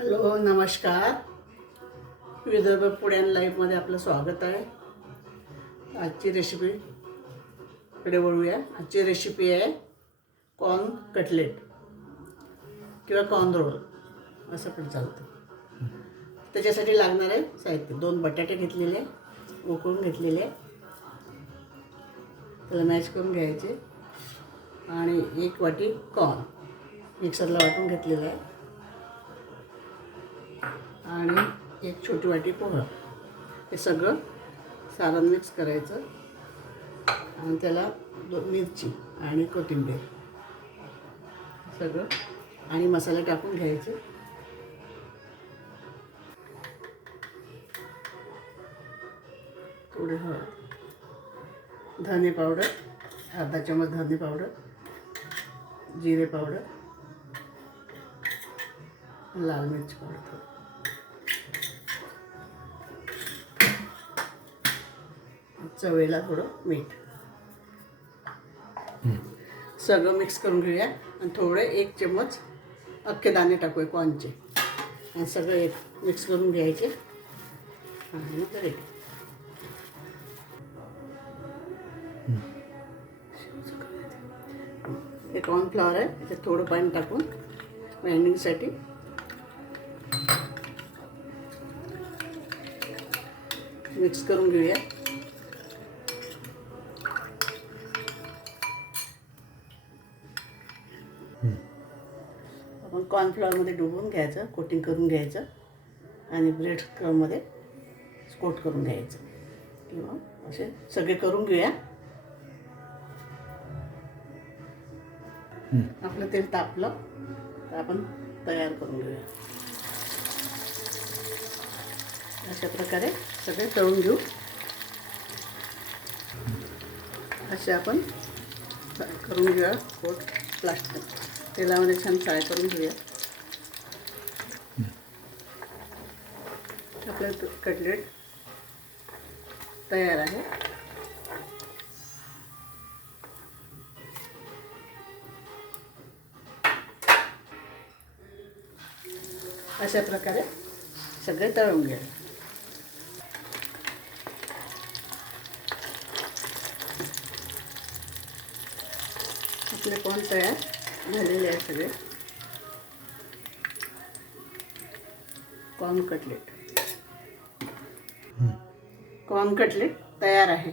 Hello नमस्कार. Vidarbha food and लाईफमध्ये आपलं स्वागत आहे. आजची रेसिपीकडे वळूया. आजची रेसिपी आहे कॉर्न कटलेट किंवा कॉर्न रोल असं पण चालतं. त्याच्यासाठी लागणार आहे साहित्य: 2 बटाटे घेतलेले, उकळून घेतलेले, त्याला मॅश करून घ्यायचे, आणि 1 वाटी कॉर्न मिक्सरला वाटून घेतलेलं आहे, आणि 1 छोटी वाटी पोहा. हे सगळं सारण मिक्स करायचं, आणि त्याला मिरची आणि कोथिंबीर सगळं आणि मसाले टाकून घ्यायचे. थोडे धने पावडर, अर्धा चमच धने पावडर, जिरे पावडर, लाल मिर्च पावडर, चवीला थोडं मीठ. सगळं मिक्स करून घेऊया, आणि थोडे 1 चमच अख्खे दाणे टाकूया कॉर्नचे, आणि सगळं मिक्स करून घ्यायचे, आणि मग रेडी. हे कॉर्नफ्लॉवर आहे, त्याच्यात थोडं पाणी टाकून ग्राइंडिंगसाठी मिक्स करून घेऊया. आपण कॉर्नफ्लॉवरमध्ये डुबवून घ्यायचं, कोटिंग करून घ्यायचं, आणि ब्रेड क्रममध्ये कोट करून घ्यायचं, किंवा असे सगळे करून घेऊया. आपलं तेल तापलं तर आपण तयार करून घेऊया. अशा प्रकारे सगळे तळून घेऊ. असे आपण करून घेऊया. कोट प्लास्टिक तेलामध्ये छान फ्राय करून घेऊया. आपलं कटलेट तयार आहे. अशा प्रकारे सगळे तळून घ्या. आपले कॉर्न तयार झालेले आहे सगळे. कॉर्न कटलेट तयार आहे.